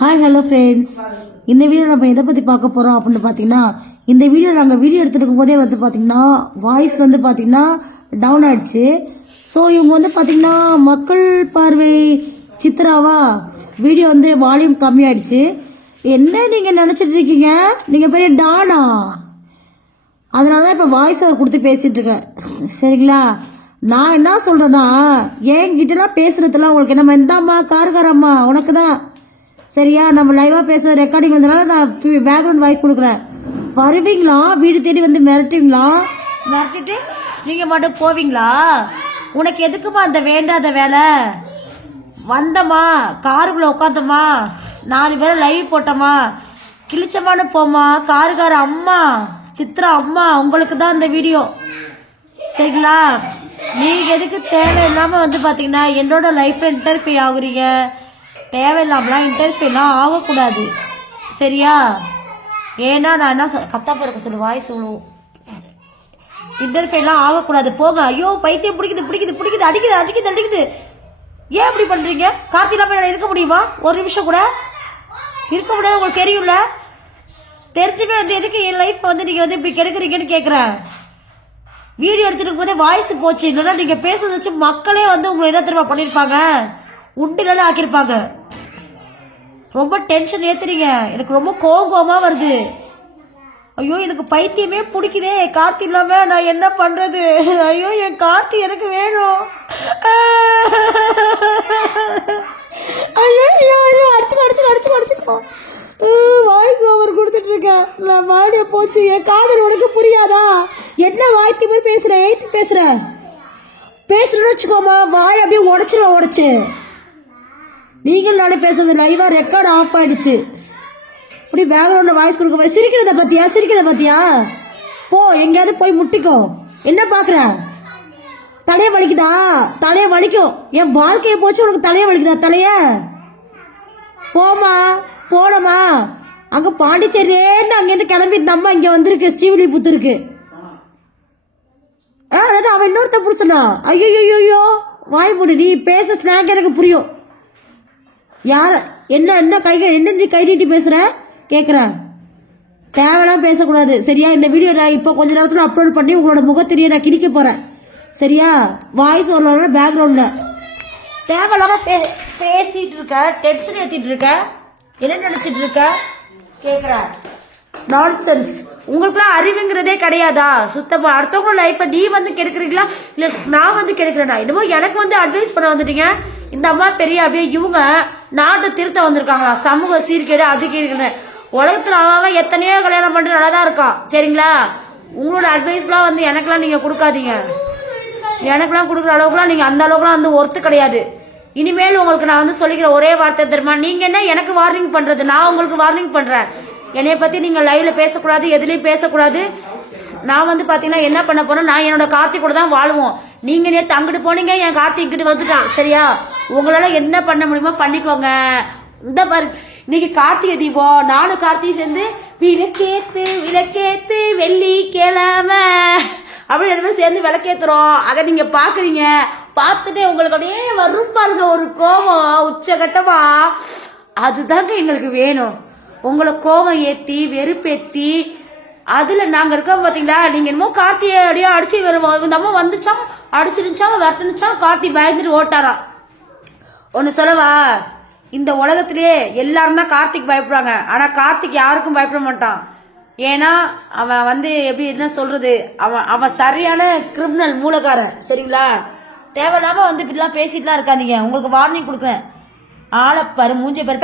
Hi hello friends இந்த video நம்ம எதை பற்றி பார்க்க போகிறோம் அப்படின்னு பார்த்தீங்கன்னா இந்த வீடியோ நாங்கள் வீடியோ எடுத்துகிட்டு இருக்கும்போதே வந்து பார்த்தீங்கன்னா வாய்ஸ் வந்து பார்த்தீங்கன்னா டவுன் ஆயிடுச்சு. ஸோ இவங்க வந்து பார்த்தீங்கன்னா மக்கள் பார்வை சித்ராவா? வீடியோ வந்து வால்யூம் கம்மியாயிடுச்சு. என்ன நீங்கள் நினச்சிட்டு இருக்கீங்க? நீங்கள் பெரிய டானா அதனால தான் இப்போ வாய்ஸ் அவர் கொடுத்து பேசிகிட்டு இருக்கேன். சரிங்களா? நான் என்ன சொல்கிறேன்னா என்கிட்டலாம் பேசுகிறதுலாம் உங்களுக்கு என்ன இந்தாம்மா காருக்காரம்மா உனக்கு தான் சரியா நம்ம லைவாக பேசுகிற ரெக்கார்டிங் வந்ததுனால நான் பேக்ரவுண்ட் வாய்ஸ் கொடுக்குறேன். வருவீங்களா? வீடு தேடி வந்து மிரட்டுவீங்களா? மிரட்டிட்டு நீங்கள் மட்டும் போவீங்களா? உனக்கு எதுக்குமா அந்த வேண்டாத வேலை? வந்தம்மா காருக்குள்ளே உட்காந்தம்மா நாலு பேரை லைவ் போட்டோமா கிழிச்சமானு போமா காருக்கார அம்மா சித்ரா அம்மா உங்களுக்கு தான் இந்த வீடியோ சரிங்களா? நீங்க எதுக்கு தேவையில்லாமல் வந்து பார்த்தீங்கன்னா என்னோட லைஃப்பில் இன்டர்ஃபியர் ஆகுறீங்க. தேவையில்லாமலாம் இன்டர்ஃபியர்லாம் ஆகக்கூடாது. சரியா? ஏன்னா நான் என்ன சொல் கத்தா பிறக்க சொல்லு வாய்ஸ் சொல்லுவோம் இன்டர்ஃபியர்லாம் ஆகக்கூடாது. போங்க. ஐயோ பைத்தியம் பிடிக்குது பிடிக்குது பிடிக்குது அடிக்குது அடிக்குது அடிக்குது. ஏன் இப்படி பண்ணுறீங்க கார்த்தி என்னால் இருக்க முடியுமா? ஒரு நிமிஷம் கூட. இருக்க முடியாது உங்களுக்கு தெரியும்ல? தெரிஞ்சுமே வந்து எதுக்கு என் லைஃப் வந்து நீங்கள் வந்து இப்படி கெடுக்குறீங்கன்னு கேட்குறேன் வீடியோ எடுத்துட்டு போதே வாய்ஸ் போச்சு. இல்லைன்னா நீங்கள் பேசுறத வச்சு மக்களே வந்து உங்களை என்ன திரும்ப பண்ணியிருப்பாங்க உண்டில ஆக்கியிருப்பாங்க. ரொம்ப டென்ஷன் ஏற்றுறீங்க எனக்கு ரொம்ப கோவம் கோவமா வருது. ஐயோ எனக்கு பைத்தியமே பிடிக்குதே. கார்த்தி இல்லாமல் நான் என்ன பண்ணுறது ஐயோ என் கார்த்தி எனக்கு வேணும். ஐயோ ஐயோ ஐயோ அடிச்சுக்கோ அடிச்சுக்கோ அடிச்சுக்கோ அடிச்சுக்கோ. வாய்ஸ் ஓவர் கொடுத்துட்ருக்கேன் நான் மாடியை போச்சு. என் காதல் உனக்கு புரியாதா? என்ன வாய்க்கு மாதிரி பேசுகிற எயித்து பேசுகிற பேசுகிறேன்னு வச்சுக்கோமா வாய் அப்படியே உடச்சிருவா உடச்சு. நீங்கள் நானே பேசுறது லைவாக ரெக்கார்டு ஆஃப் ஆகிடுச்சு இப்படி பேக்ரவுண்டில் வாய்ஸ் கொடுக்க போய் சிரிக்கிறத பத்தியா? சிரிக்கிறத பத்தியா? போ எங்கேயாவது போய் முட்டிக்கோ. என்ன பார்க்குற தலையை வலிக்குதா? தலையை வலிக்கும் என் வாழ்க்கையை போச்சு உனக்கு தலையை வலிக்குதா? தலைய? போமா போனமா அங்கே பாண்டிச்சேரியிலேருந்து அங்கேருந்து கிளம்பி நம்ம இங்கே வந்திருக்கு ஸ்ரீவில்லிபுத்தூருக்கு. ஆ அவன் இன்னொருத்த புருஷனா ஐயோ வாய் மூடு நீ பேச ஸ்நாக் எனக்கு புரியும். யார என்ன என்ன கை என்ன நீ கை நீட்டி பேசுற? கேக்குறேன். தேவையெல்லாம் பேசக்கூடாது. சரியா? இந்த வீடியோ நான் இப்போ கொஞ்ச நேரத்தில் அப்லோட் பண்ணி உங்களோட முகத்திரியை நான் கிழிக்க போகிறேன் சரியா? வாய்ஸ் வரல பேக்ரவுண்டில் தேவையில்லாமல் பே- பேசிகிட்டு இருக்க டென்ஷன் ஏற்றிட்டு இருக்க. என்ன நினச்சிட்டு இருக்க? கேட்குறேன் நான்சென்ஸ் உங்களுக்குலாம் அறிவுங்கிறதே கிடையாதா? சுத்தமாக அடுத்தவங்க லைஃப்பை நீ வந்து கெடுக்குறீங்களா? இல்லை நான் வந்து கெடுக்கிறேனா? என்னமோ எனக்கு வந்து அட்வைஸ் பண்ண வந்துட்டீங்க. இந்த அம்மா பெரிய அப்படியே இவங்க நாட்டை திருத்த வந்திருக்காங்களா? சமூக சீர்கேடு அது கீழ்கேடு உலகத்தில் அவன் எத்தனையோ கல்யாணம் பண்ணுறது நல்லா தான் இருக்கான். சரிங்களா? உங்களோட அட்வைஸ்லாம் வந்து எனக்கெல்லாம் நீங்கள் கொடுக்காதீங்க. எனக்குலாம் கொடுக்குற அளவுக்குலாம் நீங்கள் அந்த அளவுக்குலாம் வந்து ஒர்த்து கிடையாது. இனிமேல் உங்களுக்கு நான் வந்து சொல்லிக்கிற ஒரே வார்த்தை தெரியுமா? நீங்கள் என்ன எனக்கு வார்னிங் பண்ணுறது நான் உங்களுக்கு வார்னிங் பண்ணுறேன் என்னைய பற்றி நீங்கள் லைவில் பேசக்கூடாது எதுலேயும் பேசக்கூடாது. நான் வந்து பார்த்தீங்கன்னா என்ன பண்ண போகிறேன் நான் என்னோட கார்த்திக் கூட தான் வாழ்வோம். நீங்கள் நேற்று அங்கிட்டு போனீங்க என் கார்த்திக் இங்கிட்டு வந்துட்டான். சரியா? உங்களால் என்ன பண்ண முடியுமோ பண்ணிக்கோங்க. இந்த பாரு இன்னைக்கு கார்த்திகை தீபம். நானும் கார்த்திகை சேர்ந்து விளக்கேத்து விளக்கேத்து வெள்ளி கிழமை. அப்படின்னு ரெண்டு சேர்ந்து விளக்கேத்துறோம். அதை நீங்கள் பார்க்குறீங்க பார்த்துட்டு உங்களுக்கு அப்படியே வரும் பாருங்க ஒரு கோபம் உச்சகட்டமா. அதுதாங்க எங்களுக்கு வேணும். உங்களை கோபம் ஏற்றி வெறுப்பேற்றி அதில் நாங்கள் இருக்கோம் பார்த்தீங்களா நீங்கள் என்னமோ கார்த்தியை அப்படியே அடிச்சு வருவோம் இந்த அம்மா வந்துச்சா அடிச்சிருச்சா வரட்டுனுச்சா கார்த்தி பயந்துட்டு ஓட்டாராம் ஒன்று சொல்லவா? இந்த உலகத்திலே எல்லாரும் தான் கார்த்திக் பயப்படுறாங்க ஆனால் கார்த்திக் யாருக்கும் பயப்பட மாட்டான். ஏன்னா அவன் வந்து எப்படி என்ன சொல்கிறது அவன் அவன் சரியான கிரிமினல் மூலக்காரன். சரிங்களா? தேவையில்லாமல் வந்து இப்படிலாம் பேசிட்டுலாம் இருக்காதீங்க. உங்களுக்கு வார்னிங் கொடுக்குறேன். ஆளை பாரு மூஞ்சி பாரு